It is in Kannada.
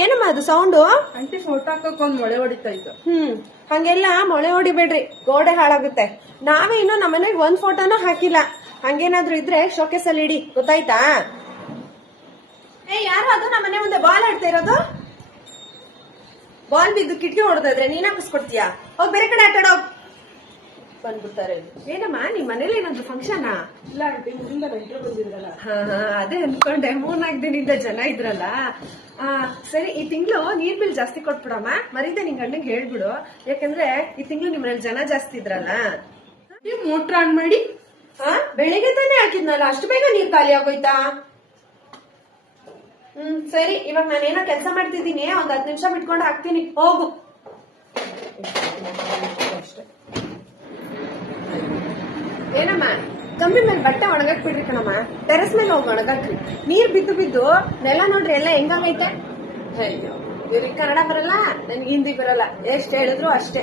ಏನಮ್ಮ ಅದು ಸೌಂಡು? ಅಂಟಿ ಫೋಟೋ ಹಾಕಕ್ ಒಂದ್ ಮೊಳೆ ಹೊಡಿತಾ ಇತ್ತು. ಹಂಗೆಲ್ಲ ಮೊಳೆ ಹೊಡಿಬೇಡ್ರಿ, ಗೋಡೆ ಹಾಳಾಗುತ್ತೆ. ನಾವೇ ಇನ್ನು ನಮ್ಮನೆಗೆ ಒಂದ್ ಫೋಟೋನೂ ಹಾಕಿಲ್ಲ. ಹಂಗೇನಾದ್ರೂ ಇದ್ರೆ ಶೋಕೇಸ್ ಅಲ್ಲಿ ಇಡಿ, ಗೊತ್ತಾಯ್ತಾ? ಯಾರು ಅದು ನಮ್ಮನೆ ಮುಂದೆ ಬಾಲ್ ಆಡ್ತಾ ಇರೋದು? ಬಾಲ್ ಬಿದ್ದು ಕಿಟಕಿ ಹೊಡೆದ್ರೆ ನೀನ್ ಹಾಕಿಸ್ಕೊಡ್ತೀಯಾ? ಹೋಗ್ ಬೇರೆ ಕಡೆ ಆಟಾಡೋ ಬಂದ್ಬಿಡ್ತಾರೆ. ಏನಮ್ಮ ನಿಮ್ ಮನೇಲಿ ಏನಾದ್ರು ಫಂಕ್ಷನ್? ಇಲ್ಲ ಆಂಟಿ, ಊರಿಂದ ನೆಂಟ್ರು ಬಂದಿದ್ರಲ್ಲ. ಅದೇ ಅನ್ಕೊಂಡೆ, 3-4 ದಿನದಿಂದ ಜನ ಇದ್ರಲ್ಲ. ಸರಿ, ಈ ತಿಂಗಳು ನೀರ್ ಬಿಲ್ ಜಾಸ್ತಿ ಕೊಟ್ಬಿಡಮ್ಮ. ಮರೀದೆ ನಿಂಗ್ ಗಂಡಂಗೆ ಹೇಳ್ಬಿಡು, ಯಾಕಂದ್ರೆ ಈ ತಿಂಗಳು ನಿಮ್ ಮನೇಲಿ ಜನ ಜಾಸ್ತಿ ಇದ್ರಲ್ಲ. ನೀವು ಮೋಟ್ರ್ ಆನ್ ಮಾಡಿ. ಬೆಳಿಗ್ಗೆ ತಾನೇ ಹಾಕಿದ್ನಲ್ಲ, ಅಷ್ಟು ಬೇಗ ನೀರ್ ಖಾಲಿ ಆಗೋಯ್ತಾ? ಸರಿ, ಇವಾಗ ನಾನೇನೋ ಕೆಲಸ ಮಾಡ್ತಿದ್ದೀನಿ, ಒಂದ್ 10 ನಿಮಿಷ ಬಿಟ್ಕೊಂಡು ಹಾಕ್ತೀನಿ, ಹೋಗು. ಅಷ್ಟೇ. ಏನಮ್ಮ, ಕಂಬಿ ಮೇಲೆ ಬಟ್ಟೆ ಒಣಗಕ್ ಬಿಡ್ರಿ ಕಣಮ್ಮ, ಟೆರೆಸ್ ಮೇಲೆ ಹೋಗಿ ಒಣಗಾಕ್ರಿ. ನೀರ್ ಬಿದ್ದು ಬಿದ್ದು ನೆಲ ನೋಡ್ರಿ ಎಲ್ಲ ಹೆಂಗಾಗೈತೆ. ಅಯ್ಯೋ, ಇವ್ರಿಗೆ ಕನ್ನಡ ಬರಲ್ಲ, ನನ್ಗೆ ಹಿಂದಿ ಬರಲ್ಲ, ಎಷ್ಟ್ ಹೇಳಿದ್ರು ಅಷ್ಟೇ.